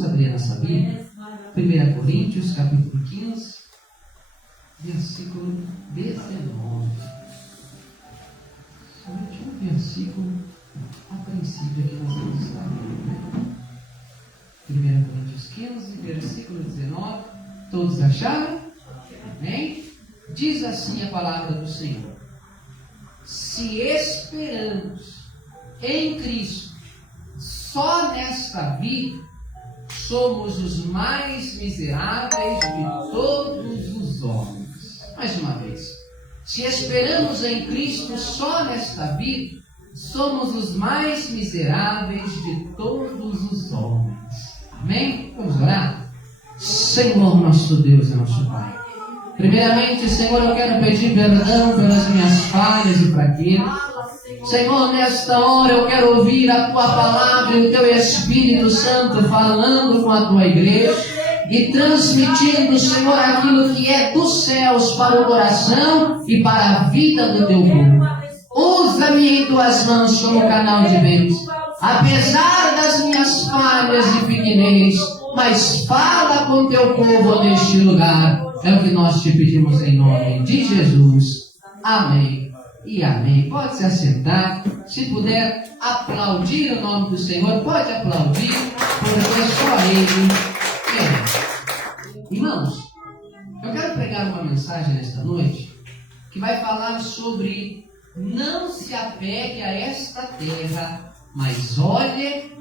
Vamos abrir a nossa Bíblia. 1 Coríntios, capítulo 15, versículo 19. Somente um versículo a princípio aqui nós vamos estar. 1 Coríntios 15, versículo 19. Todos acharam? Amém? Diz assim a palavra do Senhor: se esperamos em Cristo só nesta vida, somos os mais miseráveis de todos os homens. Mais uma vez. Se esperamos em Cristo só nesta vida, somos os mais miseráveis de todos os homens. Amém? Vamos orar? Senhor nosso Deus e nosso Pai, primeiramente, Senhor, eu quero pedir perdão pelas minhas falhas e fraquezas. Senhor, nesta hora eu quero ouvir a Tua palavra e o Teu Espírito Santo falando com a Tua igreja e transmitindo, Senhor, aquilo que é dos céus para o coração e para a vida do Teu povo. Usa-me em Tuas mãos como canal de bênção, apesar das minhas falhas e pequenez, mas fala com Teu povo neste lugar. É o que nós te pedimos em nome de Jesus. Amém e amém. Pode se assentar. Se puder aplaudir o nome do Senhor, pode aplaudir, porque só Ele é. Irmãos, eu quero pregar uma mensagem nesta noite que vai falar sobre não se apegue a esta terra, mas olhe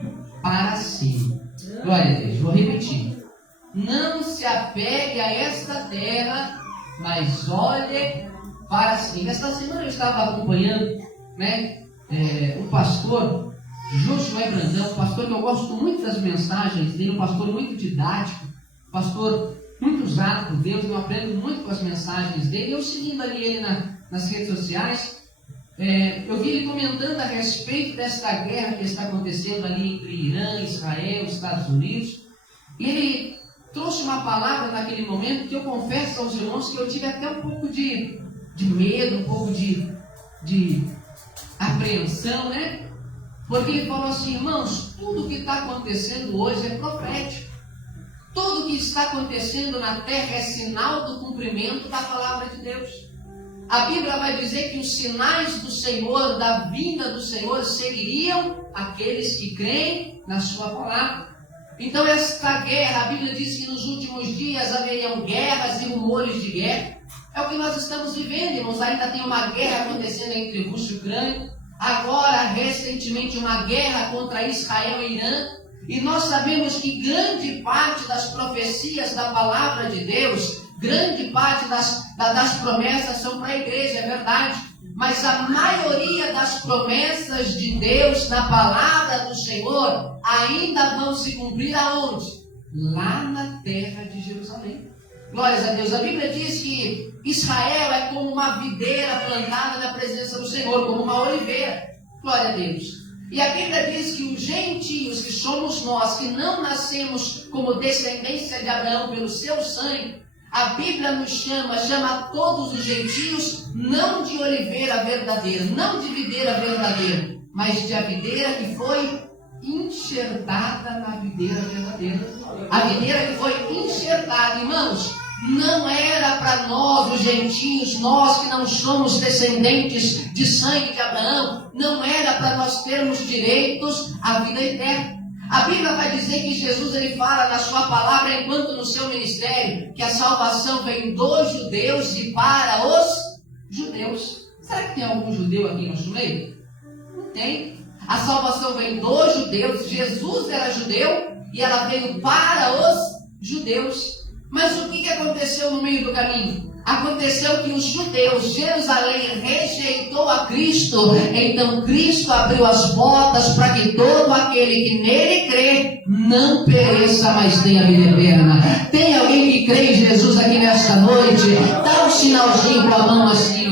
para cima. Glória a Deus. Vou repetir. Não se apegue a esta terra, mas olhe para cima. Esta semana eu estava acompanhando o pastor Josué Brandão, um pastor que eu gosto muito das mensagens dele, um pastor muito didático, um pastor muito usado por Deus, eu aprendo muito com as mensagens dele. Eu seguindo ali ele nas redes sociais, eu vi ele comentando a respeito desta guerra que está acontecendo ali entre Irã, Israel, Estados Unidos, e ele trouxe uma palavra naquele momento que eu confesso aos irmãos que eu tive até um pouco de medo, um pouco de apreensão, né? Porque ele falou assim: irmãos, tudo que está acontecendo hoje é profético. Tudo que está acontecendo na terra é sinal do cumprimento da palavra de Deus. A Bíblia vai dizer que os sinais do Senhor, da vinda do Senhor, seguiriam aqueles que creem na sua palavra. Então esta guerra, a Bíblia diz que nos últimos dias haveriam guerras e rumores de guerra. É o que nós estamos vivendo, irmãos. Ainda tem uma guerra acontecendo entre Rússia e Ucrânia. Agora, recentemente, uma guerra contra Israel e Irã. E nós sabemos que grande parte das profecias da palavra de Deus, grande parte das promessas são para a igreja, é verdade. Mas a maioria das promessas de Deus na palavra do Senhor ainda vão se cumprir aonde? Lá na terra de Jerusalém. Glórias a Deus. A Bíblia diz que Israel é como uma videira plantada na presença do Senhor, como uma oliveira. Glória a Deus. E a Bíblia diz que os gentios, que somos nós, que não nascemos como descendência de Abraão pelo seu sangue, a Bíblia nos chama todos os gentios não de oliveira verdadeira, não de videira verdadeira, mas de a videira que foi enxertada na videira verdadeira. A videira que foi enxertada, irmãos, não era para nós, os gentios, nós que não somos descendentes de sangue de Abraão, não era para nós termos direitos à vida eterna. A Bíblia vai dizer que Jesus, ele fala na sua palavra, enquanto no seu ministério, que a salvação vem dos judeus e para os judeus. Será que tem algum judeu aqui no nosso meio? Não tem. A salvação vem dos judeus. Jesus era judeu e ela veio para os judeus. Mas o que aconteceu no meio do caminho? Aconteceu que os judeus, Jerusalém, rejeitou a Cristo. Então Cristo abriu as portas para que todo aquele que nele crê não pereça, mas tenha vida eterna. Tem alguém que crê em Jesus aqui nesta noite? Dá um sinalzinho com a mão assim.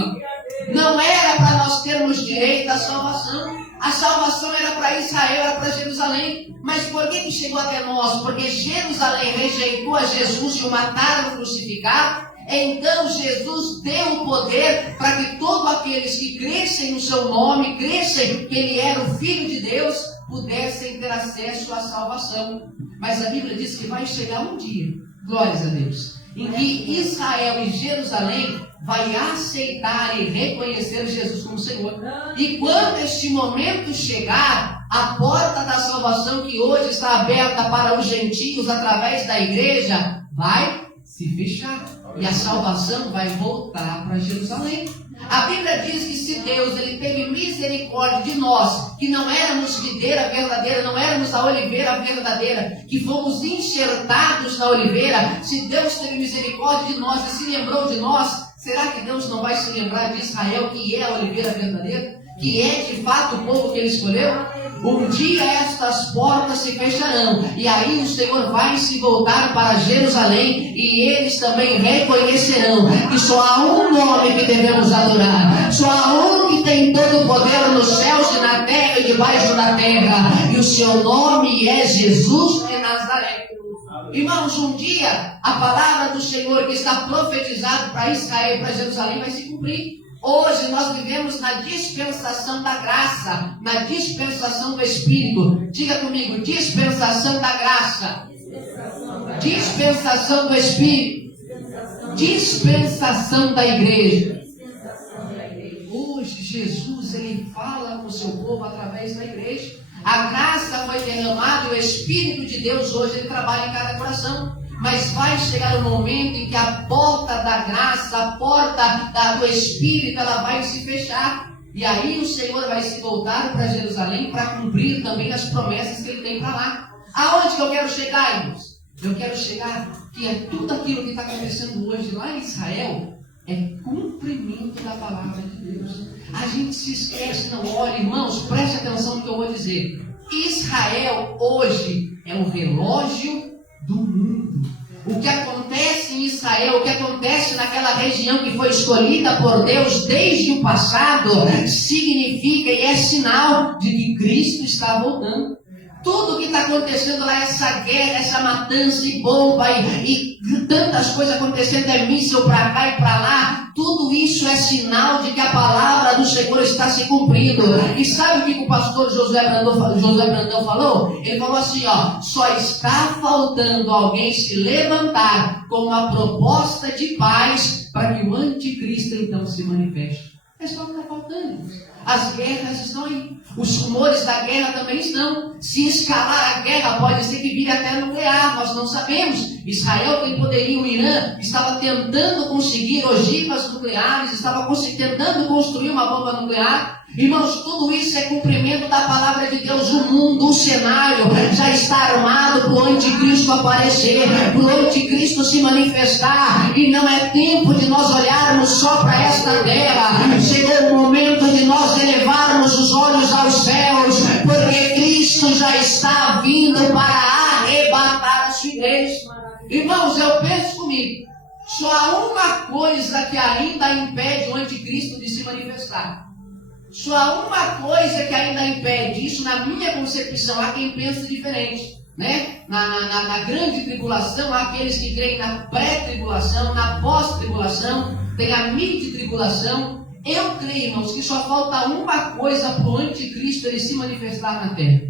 Não era para nós termos direito à salvação. A salvação era para Israel, era para Jerusalém. Mas por que chegou até nós? Porque Jerusalém rejeitou a Jesus e o mataram crucificado. Então Jesus deu o poder para que todos aqueles que crescem no seu nome, crescem que Ele era o Filho de Deus, pudessem ter acesso à salvação. Mas a Bíblia diz que vai chegar um dia, glórias a Deus, em que Israel e Jerusalém vai aceitar e reconhecer Jesus como Senhor. E quando este momento chegar, a porta da salvação que hoje está aberta para os gentios através da igreja vai se fechar. E a salvação vai voltar para Jerusalém. A Bíblia diz que se Deus ele teve misericórdia de nós, que não éramos videira verdadeira, não éramos a oliveira verdadeira, que fomos enxertados na oliveira, se Deus teve misericórdia de nós e se lembrou de nós, será que Deus não vai se lembrar de Israel, que é a oliveira verdadeira? Que é de fato o povo que ele escolheu? Um dia estas portas se fecharão, e aí o Senhor vai se voltar para Jerusalém, e eles também reconhecerão que só há um nome que devemos adorar, só há um que tem todo o poder nos céus e na terra e debaixo da terra, e o seu nome é Jesus de Nazaré. Irmãos, um dia a palavra do Senhor que está profetizada para Israel e para Jerusalém vai se cumprir. Hoje nós vivemos na dispensação da graça, na dispensação do Espírito. Diga comigo, dispensação da graça, dispensação do Espírito, dispensação da igreja. Hoje Jesus ele fala com o seu povo através da igreja. A graça foi derramada e o Espírito de Deus hoje ele trabalha em cada coração. Mas vai chegar o momento em que a porta da graça, a porta do Espírito, ela vai se fechar. E aí o Senhor vai se voltar para Jerusalém para cumprir também as promessas que Ele tem para lá. Aonde que eu quero chegar, irmãos? Eu quero chegar que é tudo aquilo que está acontecendo hoje lá em Israel é cumprimento da palavra de Deus. A gente se esquece, não olha, irmãos, preste atenção no que eu vou dizer. Israel hoje é o relógio do mundo. O que acontece em Israel, o que acontece naquela região que foi escolhida por Deus desde o passado, significa e é sinal de que Cristo está voltando. Tudo que está acontecendo lá, essa guerra, essa matança e bomba e tantas coisas acontecendo, é míssil para cá e para lá, tudo isso é sinal de que a palavra do Senhor está se cumprindo. E sabe o que o pastor José Brandão falou? Ele falou assim, ó, só está faltando alguém se levantar com uma proposta de paz para que o anticristo então se manifeste. É só o que está faltando. As guerras estão aí. Os rumores da guerra também estão. Se escalar a guerra, pode ser que vire até nuclear. Nós não sabemos. Israel tem poderio. O Irã estava tentando conseguir ogivas nucleares. Estava tentando construir uma bomba nuclear. Irmãos, tudo isso é cumprimento da palavra de Deus. O mundo, o cenário já está armado para o anticristo aparecer, para o anticristo se manifestar. E não é tempo de nós olharmos só para esta terra. Chegou o momento de nós elevarmos os olhos aos céus, porque Cristo já está vindo para arrebatar a sua igreja. Irmãos, eu penso comigo, só há uma coisa que ainda impede o anticristo de se manifestar. Só há uma coisa que ainda impede isso, na minha concepção. Há quem pense diferente, né? Na grande tribulação, há aqueles que creem na pré-tribulação, na pós-tribulação, tem a mid-tribulação. Eu creio, irmãos, que só falta uma coisa para o anticristo ele se manifestar na terra.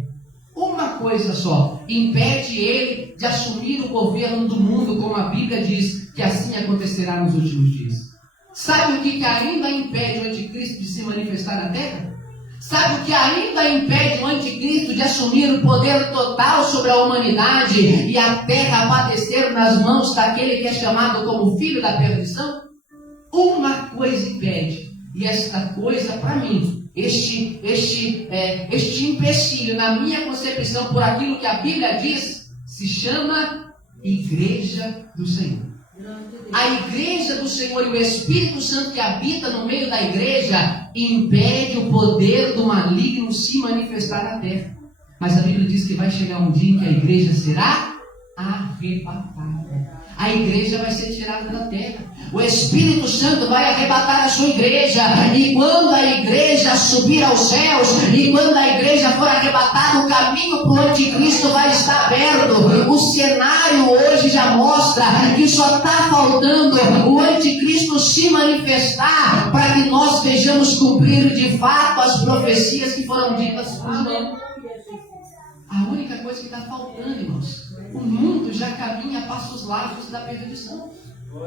Uma coisa só impede ele de assumir o governo do mundo, como a Bíblia diz que assim acontecerá nos últimos dias. Sabe o que ainda impede o anticristo de se manifestar na terra? Sabe o que ainda impede o anticristo de assumir o poder total sobre a humanidade e a terra padecer nas mãos daquele que é chamado como filho da perdição? Uma coisa impede. E esta coisa, para mim, este empecilho, na minha concepção, por aquilo que a Bíblia diz, se chama Igreja do Senhor. A igreja do Senhor e o Espírito Santo que habita no meio da igreja impede o poder do maligno se manifestar na terra. Mas a Bíblia diz que vai chegar um dia em que a igreja será arrebatada. A igreja vai ser tirada da terra. O Espírito Santo vai arrebatar a sua igreja. E quando a igreja subir aos céus, e quando a igreja for arrebatada, o caminho para o anticristo vai estar aberto. O cenário hoje já mostra que só está faltando o anticristo se manifestar para que nós vejamos cumprir de fato as profecias que foram ditas por João. A única coisa que está faltando, irmãos, o mundo já caminha a passos largos da perdição.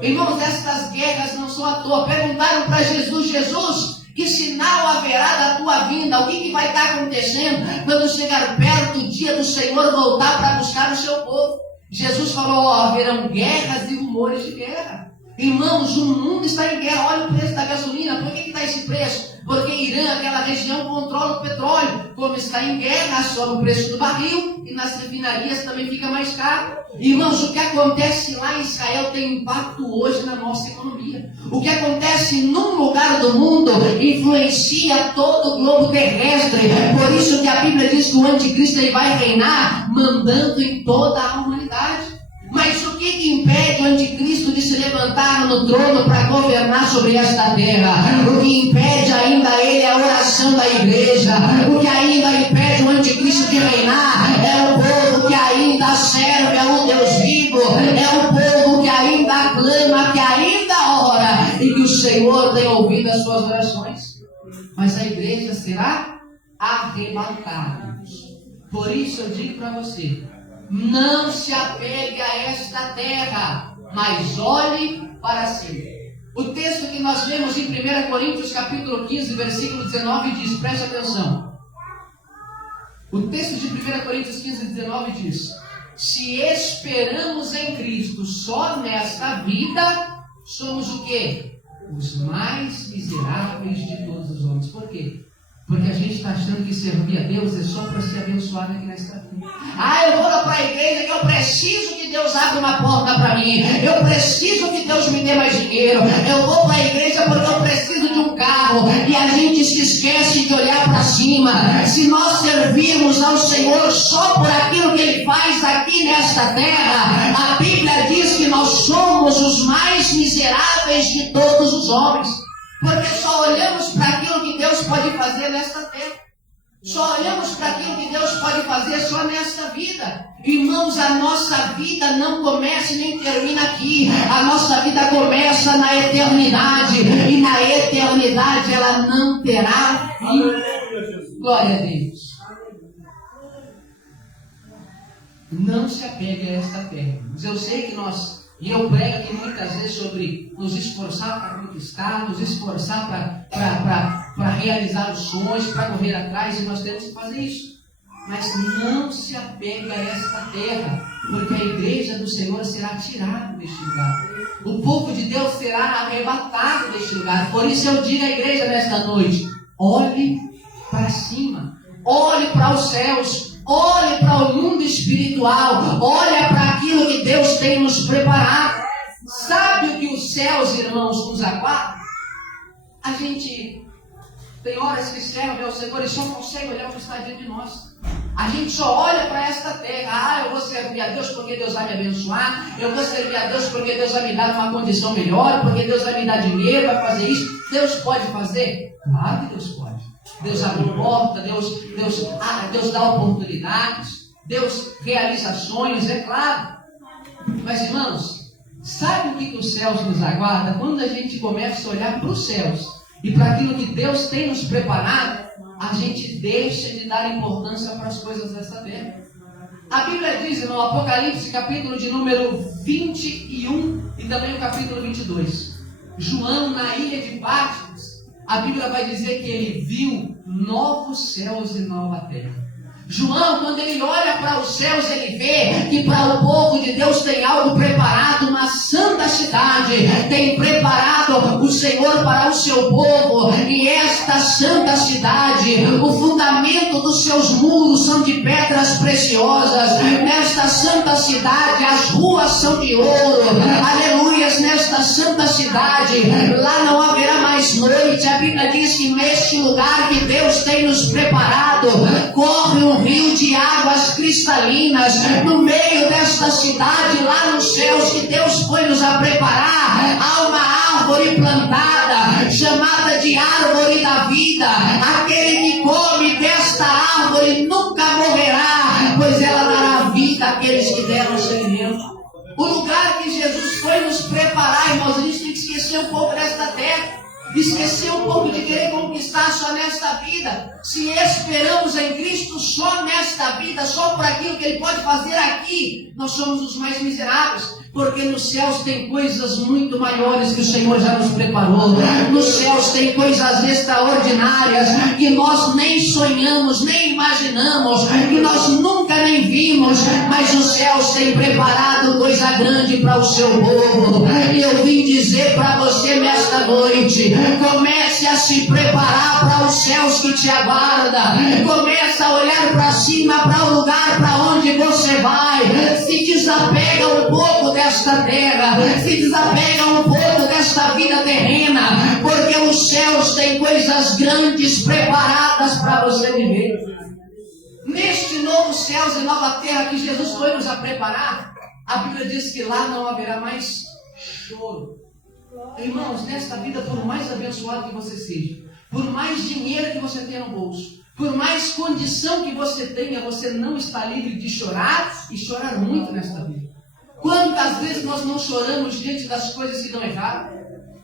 Irmãos, estas guerras não são à toa. Perguntaram para Jesus: Jesus, que sinal haverá da tua vinda? O que vai estar acontecendo quando chegar perto do dia do Senhor voltar para buscar o seu povo? Jesus falou: haverão guerras e rumores de guerra. Irmãos, o mundo está em guerra. Olha o preço da gasolina. Por que está esse preço? Porque Irã, aquela região, controla o petróleo. Como está em guerra, sobe o preço do barril e nas refinarias também fica mais caro. Irmãos, o que acontece lá em Israel tem impacto hoje na nossa economia. O que acontece num lugar do mundo influencia todo o globo terrestre. Por isso que a Bíblia diz que o anticristo ele vai reinar mandando em toda a humanidade. Mas o que impede o anticristo de se levantar no trono para governar sobre esta terra? O que impede ainda ele é a oração da igreja. O que ainda impede o anticristo de reinar é o povo que ainda serve a um Deus vivo. É o povo que ainda clama, que ainda ora, e que o Senhor tem ouvido as suas orações. Mas a igreja será arrebatada. Por isso eu digo para você: não se apegue a esta terra, mas olhe para cima. O texto que nós vemos em 1 Coríntios capítulo 15, versículo 19 diz, preste atenção. O texto de 1 Coríntios 15, 19 diz: se esperamos em Cristo só nesta vida, somos o quê? Os mais miseráveis de todos os homens. Por quê? Porque a gente está achando que servir a Deus é só para ser abençoado aqui nesta vida. Eu vou lá para a igreja que eu preciso que Deus abra uma porta para mim. Eu preciso que Deus me dê mais dinheiro. Eu vou para a igreja porque eu preciso de um carro. E a gente se esquece de olhar para cima. Se nós servirmos ao Senhor só por aquilo que Ele faz aqui nesta terra, a Bíblia diz que nós somos os mais miseráveis de todos os homens. Porque só olhamos para aquilo que Deus pode fazer nesta terra. Só olhamos para aquilo que Deus pode fazer só nesta vida. Irmãos, a nossa vida não começa e nem termina aqui. A nossa vida começa na eternidade. E na eternidade ela não terá fim. Glória a Deus. Não se apegue a esta terra. Mas eu sei que e eu prego aqui muitas vezes sobre nos esforçar para conquistar, nos esforçar para realizar os sonhos, para correr atrás, e nós temos que fazer isso. Mas não se apegue a esta terra, porque a igreja do Senhor será tirada deste lugar. O povo de Deus será arrebatado deste lugar. Por isso eu digo à igreja nesta noite: olhe para cima, olhe para os céus. Olhe para o mundo espiritual. Olhe para aquilo que Deus tem nos preparado. Sabe o que os céus, irmãos, nos aguardam? A gente tem horas que serve ao Senhor e só consegue olhar para o que está diante de nós. A gente só olha para esta terra. Eu vou servir a Deus porque Deus vai me abençoar. Eu vou servir a Deus porque Deus vai me dar uma condição melhor. Porque Deus vai me dar dinheiro, vai fazer isso. Deus pode fazer? Claro que Deus pode. Deus abre porta, Deus dá oportunidades, Deus realiza sonhos, é claro. Mas, irmãos, sabe o que os céus nos aguarda? Quando a gente começa a olhar para os céus e para aquilo que Deus tem nos preparado, a gente deixa de dar importância para as coisas dessa terra. A Bíblia diz no Apocalipse, capítulo de número 21 e também o capítulo 22. João, na ilha de Patmos, a Bíblia vai dizer que ele viu novos céus e nova terra. João, quando ele olha para os céus, ele vê que para o povo de Deus tem algo preparado, uma santa cidade. Tem preparado o Senhor para o seu povo. E esta santa cidade, o fundamento dos seus muros são de pedras preciosas. Nesta santa cidade, as ruas são de ouro. Aleluias, nesta santa cidade, lá não haverá mais noite. A Bíblia diz que neste lugar que Deus tem nos preparado, corre um rio de águas cristalinas. No meio desta cidade, lá nos céus que Deus foi nos a preparar, há uma árvore plantada, chamada de árvore da vida. Aquele que come desta árvore nunca morrerá, pois ela dará vida àqueles que deram seguimento. O lugar que Jesus foi nos preparar, irmãos, a gente tem que esquecer um pouco desta terra. Esquecer um pouco de querer conquistar só nesta vida. Se esperamos em Cristo só nesta vida, só por aquilo que Ele pode fazer aqui, nós somos os mais miseráveis. Porque nos céus tem coisas muito maiores que o Senhor já nos preparou. Nos céus tem coisas extraordinárias que nós nem sonhamos, nem imaginamos, que nós nunca nem vimos. Mas os céus têm preparado coisa grande para o seu povo. E eu vim dizer para você nesta noite: comece a se preparar para os céus que te aguarda. Comece a olhar para cima, para o lugar para onde você vai. Se desapega um pouco desta terra, se desapega um pouco desta vida terrena, porque os céus têm coisas grandes preparadas para você viver. Neste novo céus e nova terra que Jesus foi nos a preparar, a Bíblia diz que lá não haverá mais choro. Irmãos, nesta vida, por mais abençoado que você seja, por mais dinheiro que você tenha no bolso, por mais condição que você tenha, você não está livre de chorar, e chorar muito nesta vida. Quantas vezes nós não choramos diante das coisas que dão errado?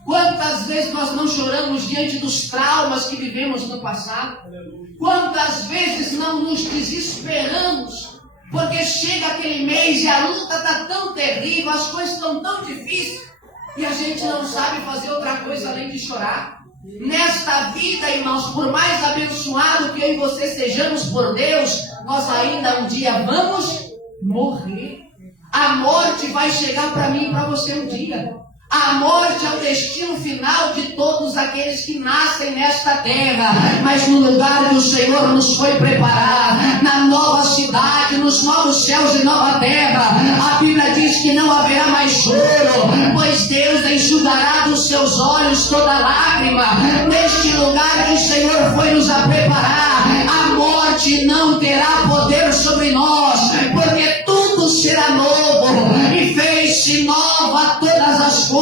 Quantas vezes nós não choramos diante dos traumas que vivemos no passado? Quantas vezes não nos desesperamos porque chega aquele mês e a luta está tão terrível, as coisas estão tão difíceis e a gente não sabe fazer outra coisa além de chorar? Nesta vida, irmãos, por mais abençoado que eu e você sejamos por Deus, nós ainda um dia vamos morrer. A morte vai chegar para mim e para você um dia. A morte é o destino final de todos aqueles que nascem nesta terra. Mas no lugar que o Senhor nos foi preparar, na nova cidade, nos novos céus e nova terra, a Bíblia diz que não haverá mais choro, pois Deus enxugará dos seus olhos toda lágrima. Neste lugar que o Senhor foi nos a preparar, a morte não terá poder sobre nós, porque tudo será novo e fez-se nova todas as coisas.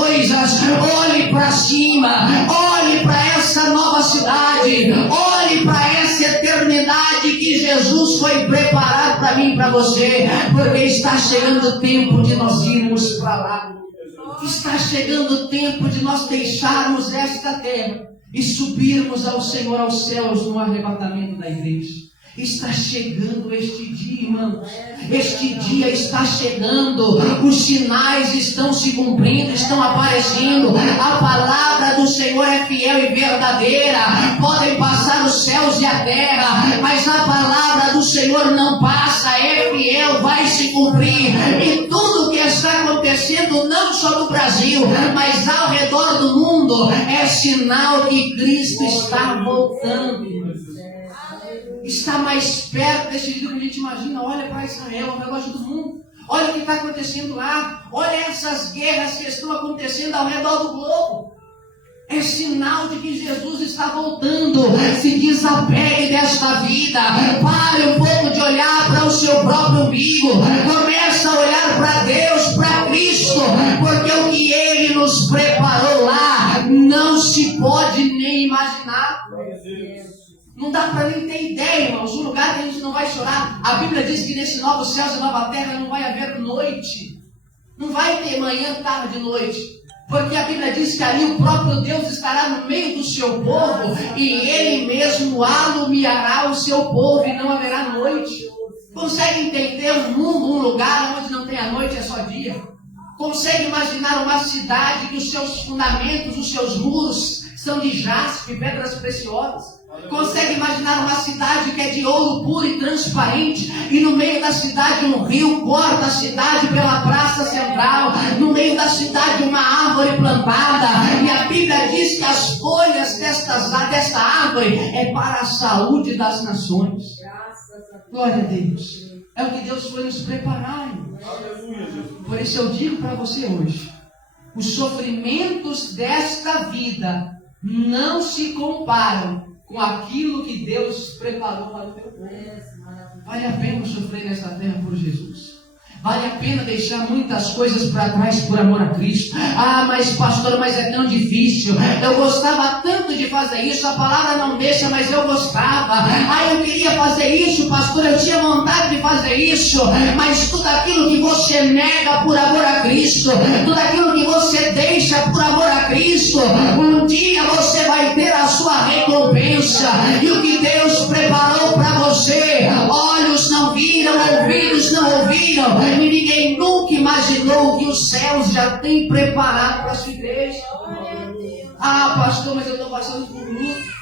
Olhe para cima, olhe para essa nova cidade, olhe para essa eternidade que Jesus foi preparar para mim e para você, porque está chegando o tempo de nós irmos para lá. Está chegando o tempo de nós deixarmos esta terra e subirmos ao Senhor aos céus no arrebatamento da igreja. Está chegando este dia, irmãos. Este dia está chegando. Os sinais estão se cumprindo, estão aparecendo. A palavra do Senhor é fiel e verdadeira. Podem passar os céus e a terra, mas a palavra do Senhor não passa, é fiel, vai se cumprir. E tudo que está acontecendo, não só no Brasil, mas ao redor do mundo, é sinal que Cristo está voltando. Está mais perto desse dia que a gente imagina. Olha para Israel, ao redor do mundo. Olha o que está acontecendo lá. Olha essas guerras que estão acontecendo ao redor do globo. É sinal de que Jesus está voltando. Se desapegue desta vida. Pare um pouco de olhar para o seu próprio umbigo. Comece a olhar para Deus, para Cristo. Porque o que Ele nos preparou lá não se pode nem imaginar. Não dá para nem ter ideia, irmãos. Um lugar que a gente não vai chorar. A Bíblia diz que nesse novo céu e nova terra não vai haver noite. Não vai ter manhã, tarde e noite. Porque a Bíblia diz que ali o próprio Deus estará no meio do seu povo e Ele mesmo alumiará o seu povo e não haverá noite. Consegue entender um mundo, um lugar onde não tem a noite, é só dia? Consegue imaginar uma cidade que os seus fundamentos, os seus muros são de jaspe, pedras preciosas? Consegue imaginar uma cidade que é de ouro puro e transparente, e no meio da cidade um rio corta a cidade pela praça central, no meio da cidade uma árvore plantada, e a Bíblia diz que as folhas desta árvore é para a saúde das nações. Glória a Deus. É o que Deus foi nos preparar. Por isso eu digo para você hoje, os sofrimentos desta vida não se comparam com aquilo que Deus preparou para o teu povo. Vale a pena sofrer nessa terra por Jesus. Vale a pena deixar muitas coisas para trás por amor a Cristo. Ah, mas pastor, mas é tão difícil. Eu gostava tanto de fazer isso, a palavra não deixa, mas eu gostava. Ah, eu queria fazer isso, pastor, eu tinha vontade de fazer isso. Mas tudo aquilo que você nega por amor a Cristo, tudo aquilo que você deixa por amor a Cristo, um dia você vai ter a sua recompensa. E o que Deus preparou para você, olhos não viram, ouvidos não ouviram, e ninguém nunca imaginou que os céus já têm preparado para a sua igreja. Ah, pastor, mas eu estou passando por luto.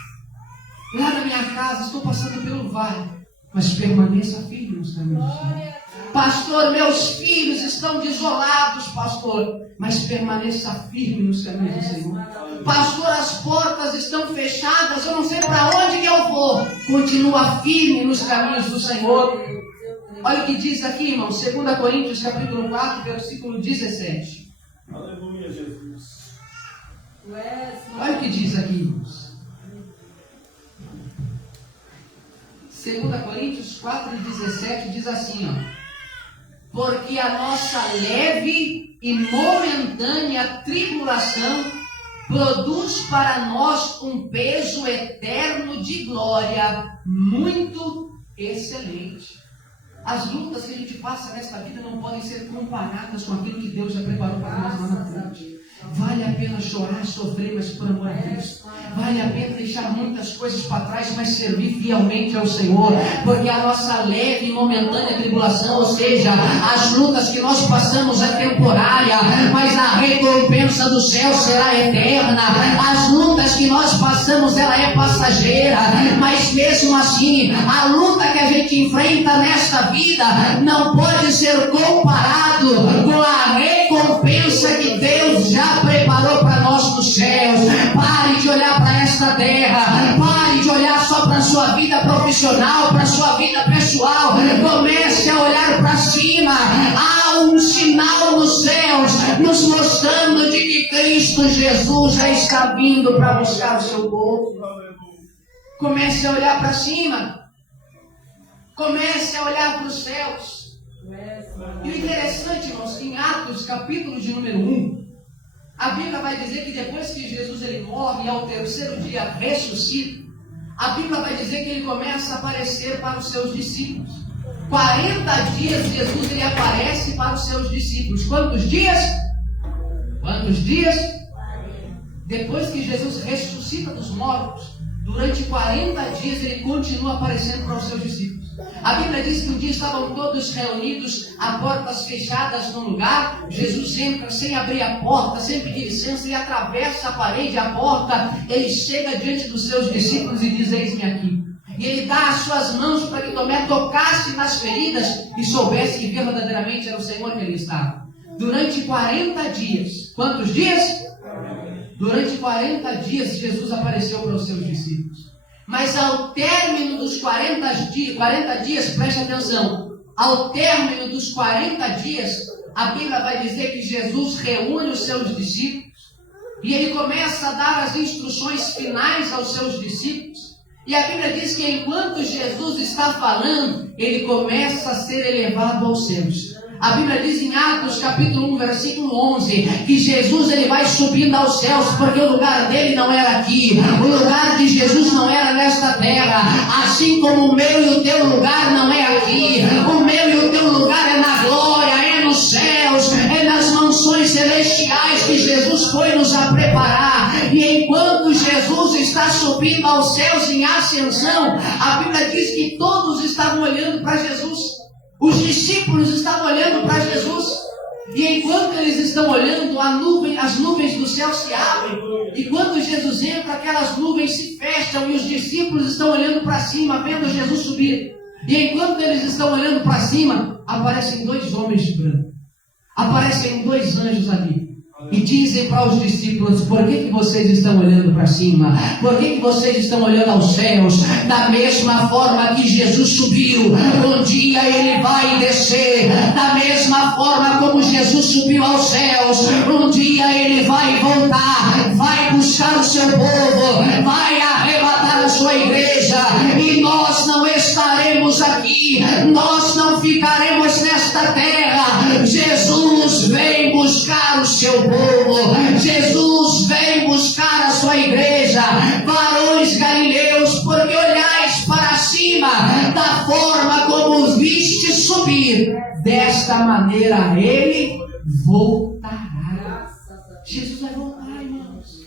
Lá na minha casa estou passando pelo vale. Mas permaneça firme nos caminhos do Senhor. Pastor, meus filhos estão desolados, pastor. Mas permaneça firme nos caminhos do Senhor. Pastor, as portas estão fechadas, eu não sei para onde que eu vou. Continua firme nos caminhos do Senhor. Olha o que diz aqui, irmão, 2 Coríntios capítulo 4, versículo 17. Aleluia, Jesus. Olha o que diz aqui, irmãos. 2 Coríntios 4, 17 diz assim, ó. Porque a nossa leve e momentânea tribulação produz para nós um peso eterno de glória muito excelente. As lutas que a gente passa nesta vida não podem ser comparadas com aquilo que Deus já preparou para nós lá na frente. Vale a pena chorar, sofrer, mas por amor a Cristo. Vale a pena deixar muitas coisas para trás, mas servir fielmente ao Senhor. Porque a nossa leve e momentânea tribulação, ou seja, as lutas que nós passamos é temporária, mas a recompensa do céu será eterna. As lutas que nós passamos, ela é passageira, mas mesmo assim, a luta que a gente enfrenta nesta vida não pode ser comparado com a recompensa que Deus já preparou para nós nos céus. Pare de olhar para esta terra, pare de olhar só para a sua vida profissional, para a sua vida pessoal, comece a olhar para cima. Há um sinal nos céus nos mostrando de que Cristo Jesus já está vindo para buscar o seu povo. Comece a olhar para cima, comece a olhar para os céus. E o interessante, irmãos, em Atos capítulo de número 1, a Bíblia vai dizer que depois que Jesus ele morre e ao terceiro dia ressuscita, a Bíblia vai dizer que ele começa a aparecer para os seus discípulos. 40 dias Jesus ele aparece para os seus discípulos. Quantos dias? Quantos dias? Depois que Jesus ressuscita dos mortos, durante 40 dias ele continua aparecendo para os seus discípulos. A Bíblia diz que um dia estavam todos reunidos, a portas fechadas no lugar. Jesus entra sem abrir a porta, sem pedir licença, ele atravessa a parede, a porta, ele chega diante dos seus discípulos e diz: eis-me aqui. E ele dá as suas mãos para que Tomé tocasse nas feridas e soubesse que verdadeiramente era o Senhor que ele estava. Durante 40 dias. Quantos dias? Durante 40 dias Jesus apareceu para os seus discípulos. Mas ao término dos 40 dias, preste atenção, ao término dos 40 dias, a Bíblia vai dizer que Jesus reúne os seus discípulos e ele começa a dar as instruções finais aos seus discípulos. E a Bíblia diz que enquanto Jesus está falando, ele começa a ser elevado aos céus. A Bíblia diz em Atos capítulo 1, versículo 11, que Jesus ele vai subindo aos céus, porque o lugar dele não era aqui, o lugar de Jesus não era nesta terra, assim como o meu e o teu lugar não é aqui, o meu e o teu lugar é na glória, é nos céus, é nas mansões celestiais que Jesus foi nos a preparar. E enquanto Jesus está subindo aos céus em ascensão, a Bíblia diz que todos estavam olhando para Jesus. Os discípulos estavam olhando para Jesus, e enquanto eles estão olhando, as nuvens do céu se abrem, e quando Jesus entra, aquelas nuvens se fecham, e os discípulos estão olhando para cima, vendo Jesus subir. E enquanto eles estão olhando para cima, aparecem 2 homens de branco, aparecem 2 anjos ali. E dizem para os discípulos: por que vocês estão olhando para cima? Por que vocês estão olhando aos céus? Da mesma forma que Jesus subiu, um dia ele vai descer. Da mesma forma como Jesus subiu aos céus, um dia ele vai voltar, vai buscar o seu povo, vai arrebatar os sua igreja, e nós não estaremos aqui, nós não ficaremos nesta terra. Jesus vem buscar o seu povo, Jesus vem buscar a sua igreja. Varões galileus, porque olhais para cima, da forma como os viste subir, desta maneira ele voltará. Jesus vai voltar, irmãos.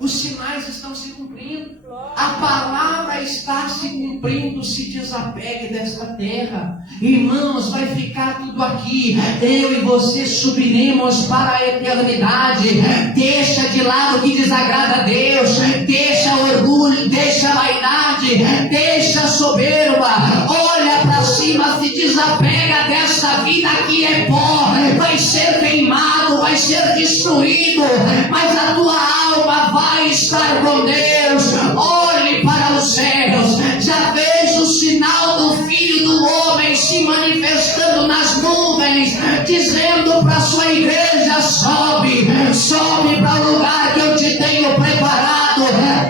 Os sinais estão se cumprindo. A palavra está se cumprindo. Se desapegue desta terra. Irmãos, vai ficar tudo aqui. Eu e você subiremos para a eternidade. Deixa de lado o que desagrada a Deus. Deixa o orgulho, deixa a vaidade, deixa a soberba. Olha para cima, se desapega desta vida que é pó. Vai ser queimado, vai ser destruído, mas a tua alma vai estar com Deus. Olhe para os céus, já vejo o sinal do Filho do Homem se manifestando nas nuvens, dizendo para a sua igreja: sobe, sobe para o lugar que eu te tenho preparado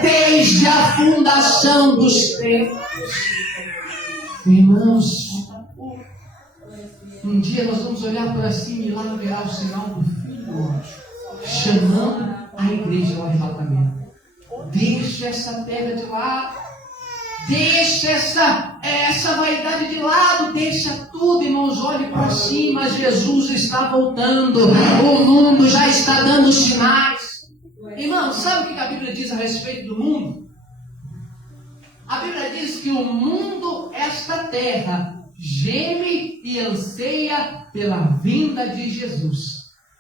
desde a fundação dos tempos. Irmãos, um dia nós vamos olhar para cima e lá haverá o sinal do Filho do Homem chamando a igreja ao arrebatamento. Deixa essa terra de lado, deixa essa vaidade de lado, deixa tudo, irmãos, olhe para cima. Jesus está voltando, o mundo já está dando sinais. Irmãos, sabe o que a Bíblia diz a respeito do mundo? A Bíblia diz que o mundo, esta terra, geme e anseia pela vinda de Jesus.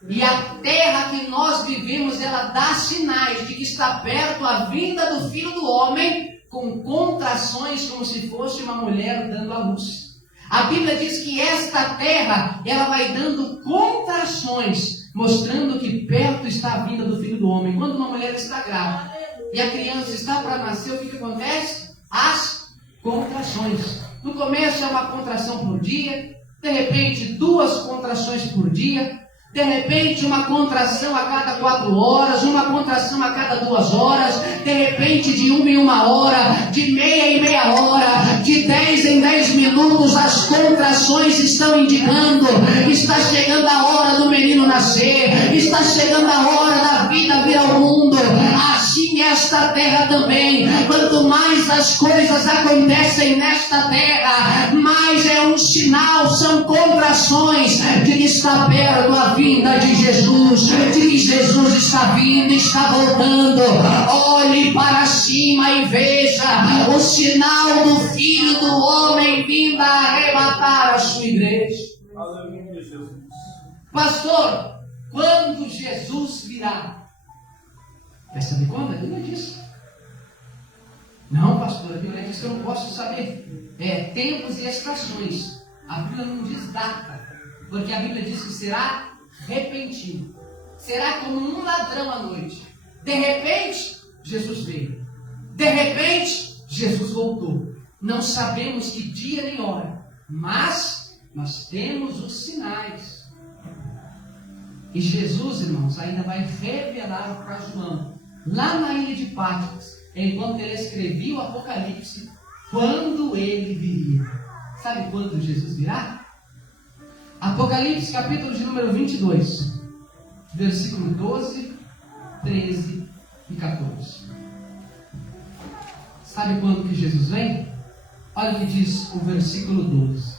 E a terra que nós vivemos, ela dá sinais de que está perto a vinda do Filho do Homem, com contrações como se fosse uma mulher dando à luz. A Bíblia diz que esta terra, ela vai dando contrações, mostrando que perto está a vinda do Filho do Homem. Quando uma mulher está grávida e a criança está para nascer, o que acontece? As contrações. No começo é uma contração por dia, de repente 2 contrações por dia, de repente uma contração a cada 4 horas, uma contração a cada 2 horas, de repente de 1 em 1 hora, de meia em meia hora, de 10 em 10 minutos. As contrações estão indicando: está chegando a hora do menino nascer, está chegando a hora da vida vir ao mundo. Assim esta terra também, quanto mais as coisas acontecem nesta terra, mais é um sinal, são contrações de que está perto a vinda de Jesus, de que Jesus está vindo, está voltando. Olhe para cima e veja o sinal do Filho do Homem vindo a arrebatar a sua igreja. Aleluia, Jesus. Pastor, quando Jesus virá? Quer saber quando? A Bíblia diz. Não, pastor, a Bíblia diz que eu não posso saber tempos e estações. A Bíblia não diz data, porque a Bíblia diz que será repentino. Será como um ladrão à noite. De repente, Jesus veio. De repente, Jesus voltou. Não sabemos que dia nem hora, mas nós temos os sinais. E Jesus, irmãos, ainda vai revelar para João, lá na ilha de Patmos, enquanto ele escrevia o Apocalipse, quando ele viria. Sabe quando Jesus virá? Apocalipse, capítulo de número 22, versículo 12, 13 e 14. Sabe quando que Jesus vem? Olha o que diz o versículo 12.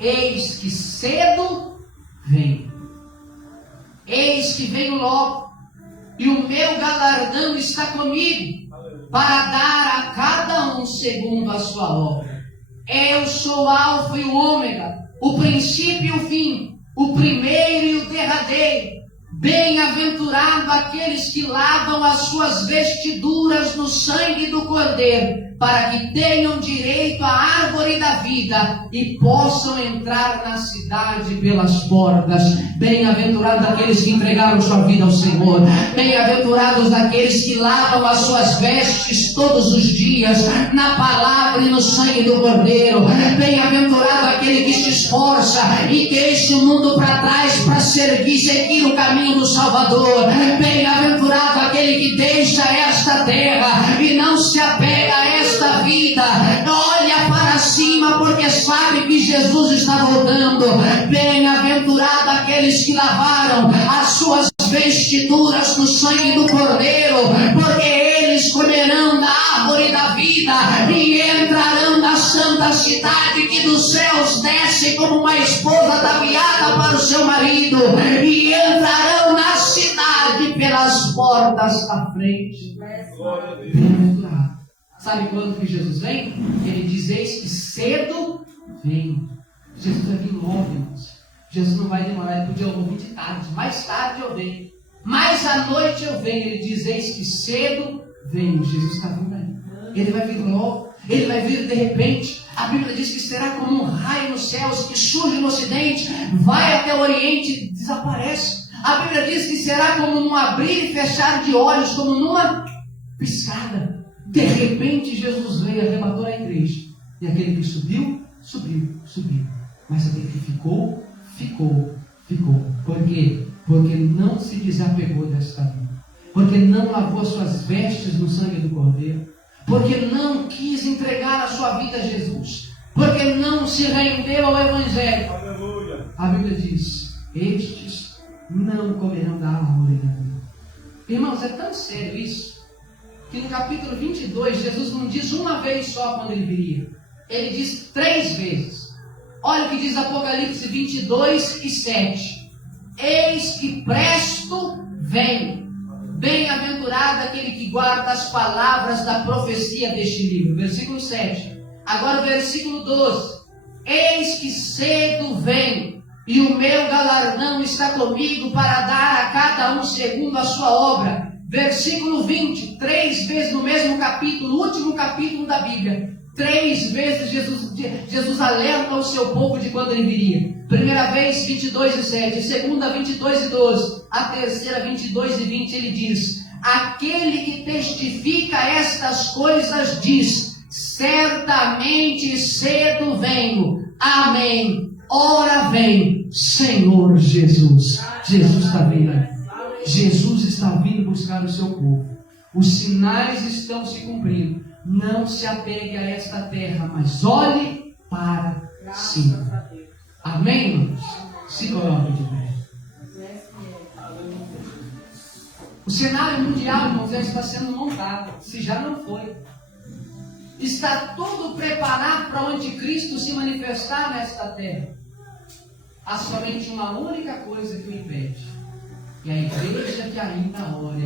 Eis que cedo vem. Eis que venho logo, e o meu galardão está comigo, para dar a cada um segundo a sua obra. Eu sou o Alfa e o Ômega, o princípio e o fim, o primeiro e o derradeiro. Bem-aventurado aqueles que lavam as suas vestiduras no sangue do Cordeiro, para que tenham direito à árvore da vida e possam entrar na cidade pelas portas. Bem-aventurados aqueles que entregaram sua vida ao Senhor. Bem-aventurados aqueles que lavam as suas vestes todos os dias na palavra e no sangue do Cordeiro. Bem-aventurado aquele que se esforça e deixa o mundo para trás para seguir o caminho do Salvador. Bem-aventurado aquele aquele que deixa esta terra e não se apega a esta vida, olha para cima porque sabe que Jesus está voltando. Bem-aventurado aqueles que lavaram as suas vestiduras no sangue do Cordeiro, porque eles comerão da árvore da vida e entrarão na santa cidade que dos céus desce como uma esposa ataviada para o seu marido, e entrarão na cidade pelas portas da frente. Bem-aventurado. Sabe quando que Jesus vem? Ele diz: eis que cedo vem. Jesus vai vir logo, irmãos. Jesus não vai demorar, ele podia ouvir de tarde. Mais tarde eu venho, mais à noite eu venho. Ele diz: eis que cedo venho. Jesus está vindo aí. Ele vai vir logo, ele vai vir de repente. A Bíblia diz que será como um raio nos céus, que surge no ocidente, vai até o oriente e desaparece. A Bíblia diz que será como num abrir e fechar de olhos, como numa piscada. De repente Jesus veio e arrebatou a igreja. E aquele que subiu, subiu, subiu. Mas aquele que ficou, ficou, ficou. Por quê? Porque não se desapegou desta vida. Porque não lavou suas vestes no sangue do Cordeiro. Porque não quis entregar a sua vida a Jesus. Porque não se rendeu ao Evangelho. Aleluia. A Bíblia diz: estes não comerão da árvore da vida. Irmãos, é tão sério isso, que no capítulo 22, Jesus não diz uma vez só quando ele viria. Ele diz 3 vezes. Olha o que diz Apocalipse 22 e 7. Eis que presto venho. Bem-aventurado aquele que guarda as palavras da profecia deste livro. Versículo 7. Agora o versículo 12. Eis que cedo venho, e o meu galardão está comigo para dar a cada um segundo a sua obra. Versículo 20. 3 vezes no mesmo capítulo, último capítulo da Bíblia. 3 vezes Jesus alerta o seu povo de quando ele viria. Primeira vez 22 e 7, segunda 22 e 12, a terceira 22 e 20, ele diz: aquele que testifica estas coisas diz: certamente cedo venho. Amém. Ora vem, Senhor Jesus. Jesus está vindo aí. Jesus está vindo buscar o seu povo. Os sinais estão se cumprindo. Não se apegue a esta terra, mas olhe para cima. Amém, irmãos? Se coloque de pé. O cenário mundial, irmãos, já está sendo montado, se já não foi. Está tudo preparado para o anticristo se manifestar nesta terra. Há somente uma única coisa que o impede. E a igreja que ainda ora.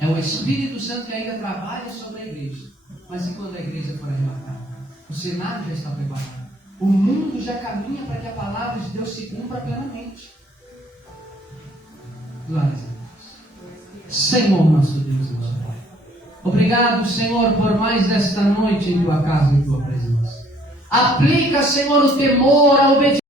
É o Espírito Santo que ainda trabalha sobre a igreja. Mas e quando a igreja for arrebatada? O cenário já está preparado. O mundo já caminha para que a palavra de Deus se cumpra plenamente. Glória a Deus. Senhor nosso Deus e nosso Pai. Obrigado, Senhor, por mais esta noite em tua casa e em tua presença. Aplica, Senhor, o temor, a obediência.